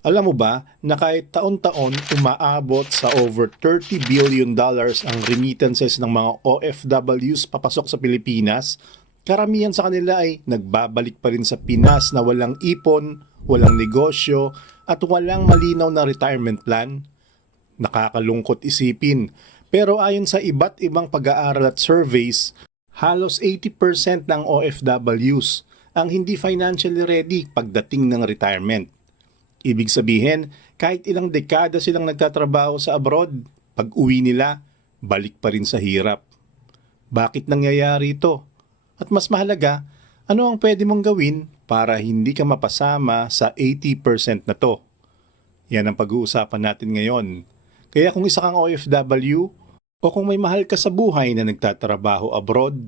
Alam mo ba na kahit taon-taon umaabot sa over 30 billion dollars ang remittances ng mga OFWs papasok sa Pilipinas, karamihan sa kanila ay nagbabalik pa rin sa Pinas na walang ipon, walang negosyo, at walang malinaw na retirement plan? Nakakalungkot isipin. Pero ayon sa iba't ibang pag-aaral at surveys, halos 80% ng OFWs ang hindi financially ready pagdating ng retirement. Ibig sabihin, kahit ilang dekada silang nagtatrabaho sa abroad, pag uwi nila, balik pa rin sa hirap. Bakit nangyayari ito? At mas mahalaga, ano ang pwede mong gawin para hindi ka mapasama sa 80% na to? Yan ang pag-uusapan natin ngayon. Kaya kung isa kang OFW o kung may mahal ka sa buhay na nagtatrabaho abroad,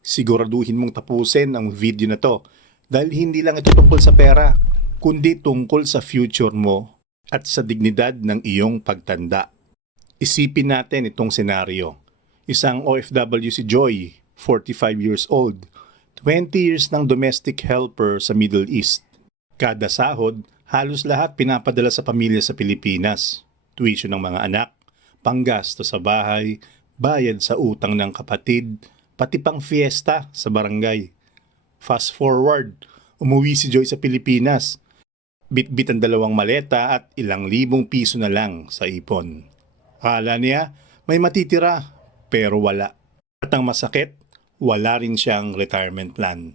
siguraduhin mong tapusin ang video na to dahil hindi lang ito tungkol sa pera, kundi tungkol sa future mo at sa dignidad ng iyong pagtanda. Isipin natin itong senaryo. Isang OFW si Joy, 45 years old, 20 years ng domestic helper sa Middle East. Kada sahod, halos lahat pinapadala sa pamilya sa Pilipinas. Tuition ng mga anak, panggasto sa bahay, bayad sa utang ng kapatid, pati pang fiesta sa barangay. Fast forward, umuwi si Joy sa Pilipinas. Bit-bit ang dalawang maleta at ilang libong piso na lang sa ipon. Akala niya may matitira pero wala. At ang masakit, wala rin siyang retirement plan.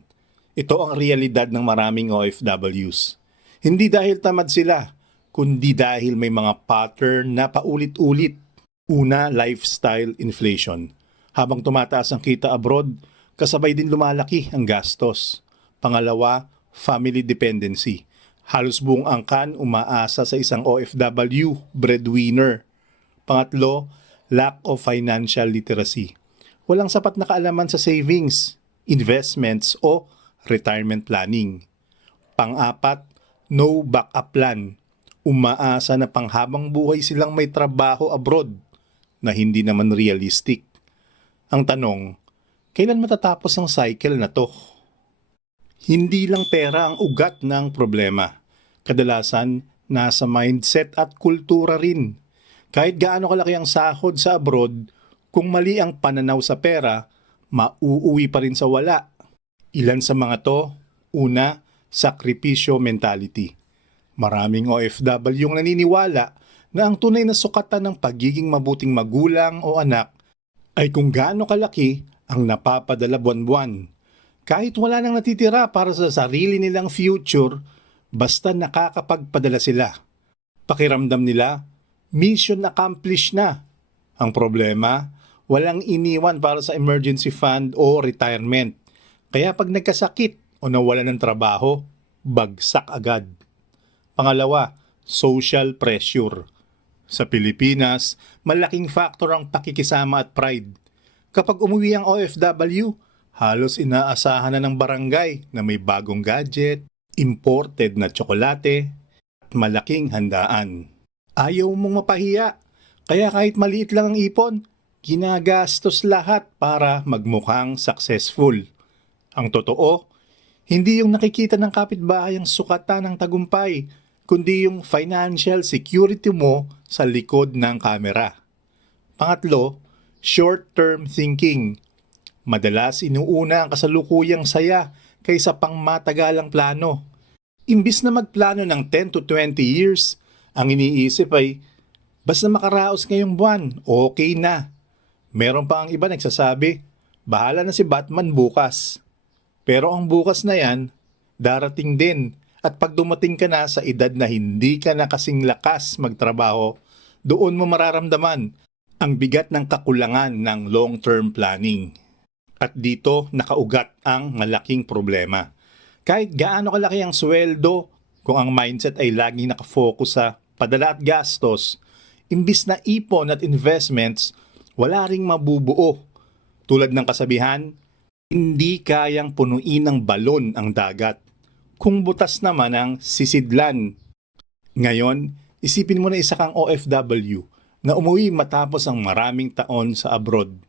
Ito ang realidad ng maraming OFWs. Hindi dahil tamad sila, kundi dahil may mga pattern na paulit-ulit. Una, lifestyle inflation. Habang tumataas ang kita abroad, kasabay din lumalaki ang gastos. Pangalawa, family dependency. Halos buong angkan umaasa sa isang OFW, breadwinner. Pangatlo, lack of financial literacy. Walang sapat na kaalaman sa savings, investments o retirement planning. Pang-apat, no backup plan. Umaasa na panghabang buhay silang may trabaho abroad na hindi naman realistic. Ang tanong, kailan matatapos ang cycle na to? Hindi lang pera ang ugat ng problema. Kadalasan, nasa mindset at kultura rin. Kahit gaano kalaki ang sahod sa abroad, kung mali ang pananaw sa pera, mauuwi pa rin sa wala. Ilan sa mga to? Una, sakripisyo mentality. Maraming OFW yung naniniwala na ang tunay na sukatan ng pagiging mabuting magulang o anak ay kung gaano kalaki ang napapadala buwan-buwan. Kahit wala nang natitira para sa sarili nilang future, basta nakakapagpadala sila. Pakiramdam nila, mission accomplished na. Ang problema, walang iniwan para sa emergency fund o retirement. Kaya pag nagkasakit o nawala ng trabaho, bagsak agad. Pangalawa, social pressure. Sa Pilipinas, malaking factor ang pakikisama at pride. Kapag umuwi ang OFW, halos inaasahan na ng barangay na may bagong gadget, imported na tsokolate, at malaking handaan. Ayaw mong mapahiya, kaya kahit maliit lang ang ipon, ginagastos lahat para magmukhang successful. Ang totoo, hindi yung nakikita ng kapitbahay ang sukatan ng tagumpay, kundi yung financial security mo sa likod ng kamera. Pangatlo, short-term thinking. Madalas inuuna ang kasalukuyang saya kaysa pang matagalang plano. Imbis na magplano ng 10 to 20 years, ang iniisip ay, basta makaraos ngayong buwan, okay na. Meron pa ang iba nagsasabi, bahala na si Batman bukas. Pero ang bukas na yan, darating din. At pag dumating ka na sa edad na hindi ka na kasing lakas magtrabaho, doon mo mararamdaman ang bigat ng kakulangan ng long-term planning. At dito nakaugat ang malaking problema. Kahit gaano kalaki ang sweldo, kung ang mindset ay laging nakafocus sa padala at gastos, imbis na ipon at investments, wala ring mabubuo. Tulad ng kasabihan, hindi kayang punuin ng balon ang dagat. Kung butas naman ang sisidlan. Ngayon, isipin mo na isa kang OFW na umuwi matapos ang maraming taon sa abroad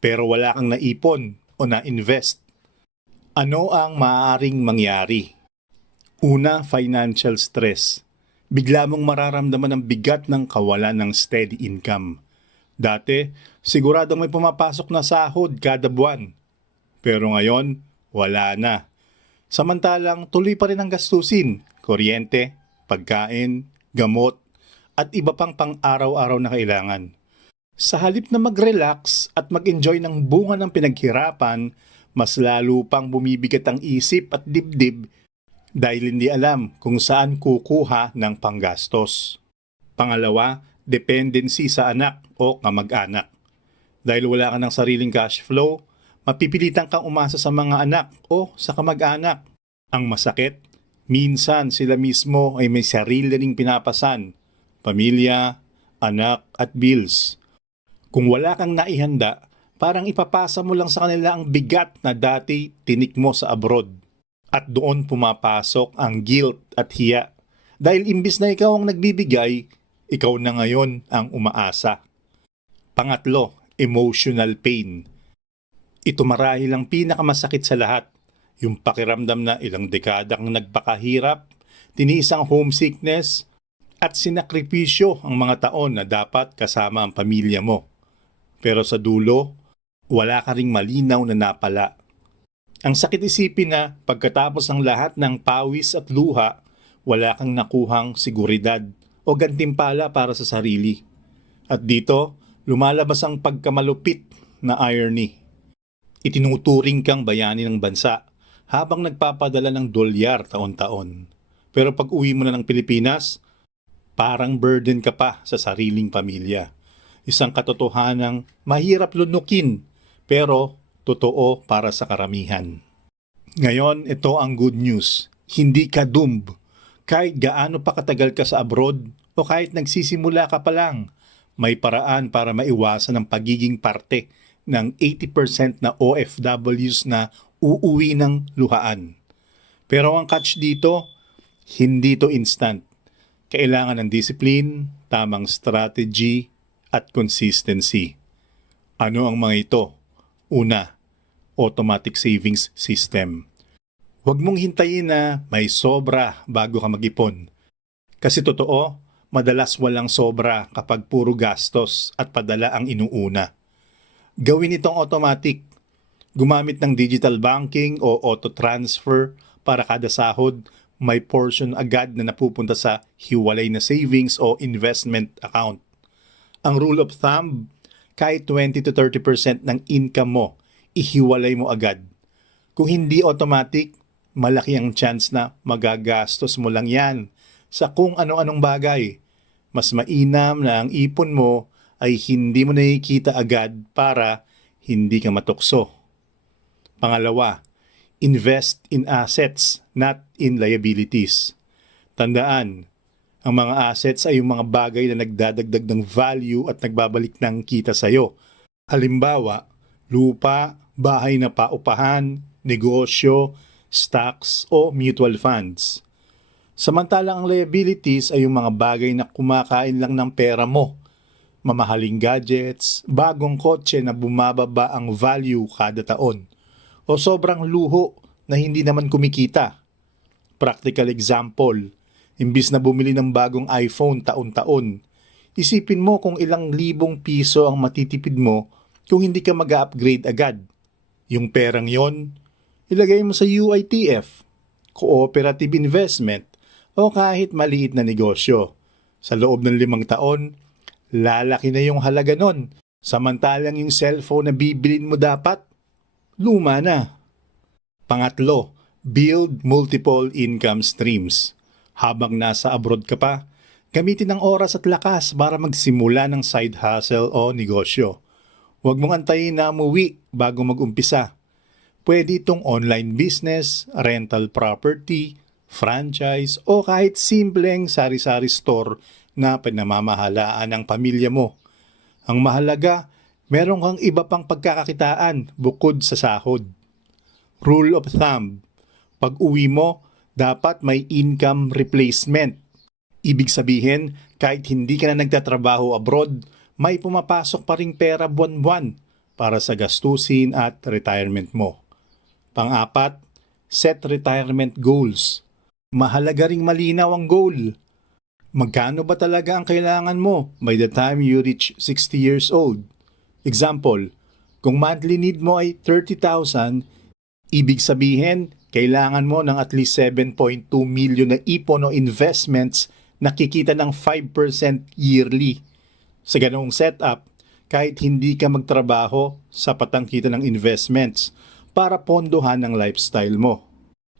pero wala kang naipon o na-invest. Ano ang maaaring mangyari? Una, financial stress. bigla mong mararamdaman ang bigat ng kawalan ng steady income. Dati, siguradong may pumapasok na sahod kada buwan. Pero ngayon, wala na. Samantalang tuloy pa rin ang gastusin, kuryente, pagkain, gamot, at iba pang pang-araw-araw na kailangan. Sa halip na mag-relax at mag-enjoy ng bunga ng pinaghirapan, mas lalo pang bumibigat ang isip at dibdib dahil hindi alam kung saan kukuha ng panggastos. Pangalawa, dependency sa anak o kamag-anak. Dahil wala ka ng sariling cash flow, mapipilitan kang umasa sa mga anak o sa kamag-anak. Ang masakit, minsan sila mismo ay may sarili ring pinapasan, pamilya, anak at bills. Kung wala kang naihanda, parang ipapasa mo lang sa kanila ang bigat na dati tinik mo sa abroad. At doon pumapasok ang guilt at hiya. Dahil imbis na ikaw ang nagbibigay, ikaw na ngayon ang umaasa. Pangatlo, emotional pain. Ito marahil ang pinakamasakit sa lahat. Yung pakiramdam na ilang dekada kang nagpakahirap, tiniis ang homesickness, at sinakripisyo ang mga taon na dapat kasama ang pamilya mo. Pero sa dulo, wala ka ring malinaw na napala. Ang sakit isipin na pagkatapos ng lahat ng pawis at luha, wala kang nakuhang seguridad o gantimpala para sa sarili. At dito, lumalabas ang pagkamalupit na irony. Itinuturing kang bayani ng bansa habang nagpapadala ng dolyar taon-taon. Pero pag uwi mo na ng Pilipinas, parang burden ka pa sa sariling pamilya. Isang katotohanang mahirap lunukin pero totoo para sa karamihan. Ngayon, ito ang good news. Hindi ka doomed. Kahit gaano pa katagal ka sa abroad o kahit nagsisimula ka pa lang, may paraan para maiwasan ang pagiging parte ng 80% na OFWs na uuwi ng luhaan. Pero ang catch dito, hindi to instant. Kailangan ng discipline, tamang strategy, at consistency. Ano ang mga ito? Una, automatic savings system. Huwag mong hintayin na may sobra bago ka mag-ipon. Kasi totoo, madalas walang sobra kapag puro gastos at padala ang inuuna. Gawin itong automatic. Gumamit ng digital banking o auto transfer para kada sahod may portion agad na napupunta sa hiwalay na savings o investment account. Ang rule of thumb, kahit 20 to 30% ng income mo, ihiwalay mo agad. Kung hindi automatic, malaki ang chance na magagastos mo lang yan sa kung ano-anong bagay. Mas mainam na ang ipon mo ay hindi mo nakikita agad para hindi ka matukso. Pangalawa, invest in assets, not in liabilities. Tandaan, ang mga assets ay yung mga bagay na nagdadagdag ng value at nagbabalik ng kita sa'yo. Halimbawa, lupa, bahay na paupahan, negosyo, stocks o mutual funds. Samantalang ang liabilities ay yung mga bagay na kumakain lang ng pera mo. Mamahaling gadgets, bagong kotse na bumababa ang value kada taon. O sobrang luho na hindi naman kumikita. Practical example, Imbis na bumili ng bagong iPhone taon-taon, isipin mo kung ilang libong piso ang matitipid mo kung hindi ka mag-upgrade agad. Yung perang yon, ilagay mo sa UITF, cooperative investment, o kahit maliit na negosyo. Sa loob ng limang taon, lalaki na yung halaga nun. Samantalang yung cellphone na bibilin mo dapat, luma na. Pangatlo, build multiple income streams habang nasa abroad ka pa, gamitin ang oras at lakas para magsimula ng side hustle o negosyo. Huwag mong antayin na umuwi bago mag-umpisa. Pwede itong online business, rental property, franchise o kahit simpleng sari-sari store na pinamamahalaan ng pamilya mo. Ang mahalaga, meron kang iba pang pagkakakitaan bukod sa sahod. Rule of thumb, pag uwi mo, dapat may income replacement. Ibig sabihin, kahit hindi ka na nagtatrabaho abroad, may pumapasok pa ring pera buwan-buwan para sa gastusin at retirement mo. Pang-apat, set retirement goals. Mahalaga ring malinaw ang goal. Magkano ba talaga ang kailangan mo by the time you reach 60 years old? Example, kung monthly need mo ay 30,000, ibig sabihin, kailangan mo ng at least 7.2 million na ipon o investments na kikita ng 5% yearly. Sa ganong setup, kahit hindi ka magtrabaho, sapat ang ng investments para pondohan ang lifestyle mo.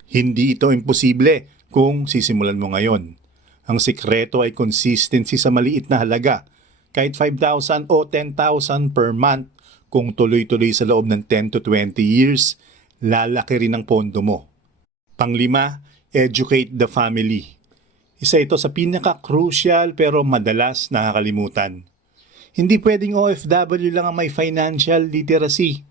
Hindi ito imposible kung sisimulan mo ngayon. Ang sikreto ay consistency sa maliit na halaga. Kahit 5,000 o 10,000 per month, kung tuloy-tuloy sa loob ng 10 to 20 years, lalaki rin ang pondo mo. Panglima, educate the family. Isa ito sa pinaka-crucial pero madalas nakakalimutan. Hindi pwedeng OFW lang ang may financial literacy.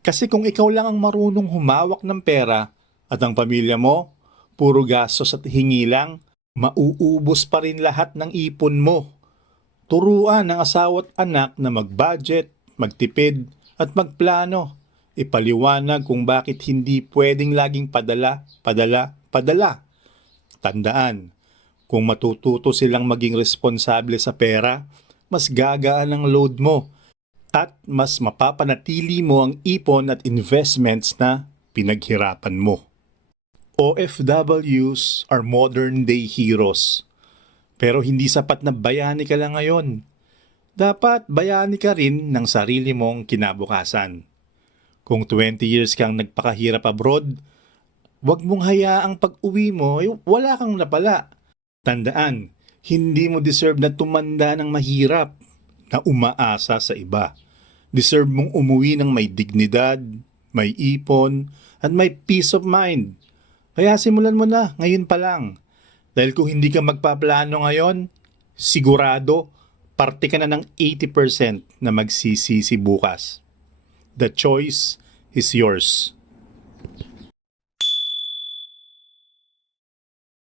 Kasi kung ikaw lang ang marunong humawak ng pera at ang pamilya mo, puro gastos at hingi lang, mauubos pa rin lahat ng ipon mo. Turuan ng asawa at anak na mag-budget, magtipid, at magplano. Ipaliwanag kung bakit hindi pwedeng laging padala, padala, padala. Tandaan, kung matututo silang maging responsable sa pera, mas gagaan ang load mo at mas mapapanatili mo ang ipon at investments na pinaghirapan mo. OFWs are modern day heroes. Pero hindi sapat na bayani ka lang ngayon. Dapat bayani ka rin ng sarili mong kinabukasan. Kung 20 years kang nagpakahirap abroad, wag mong hayaang pag-uwi mo, wala kang napala. Tandaan, hindi mo deserve na tumanda ng mahirap, na umaasa sa iba. Deserve mong umuwi ng may dignidad, may ipon, at may peace of mind. Kaya simulan mo na, ngayon pa lang. Dahil kung hindi ka magpaplano ngayon, sigurado, parte ka na ng 80% na magsisisi bukas. The choice is yours.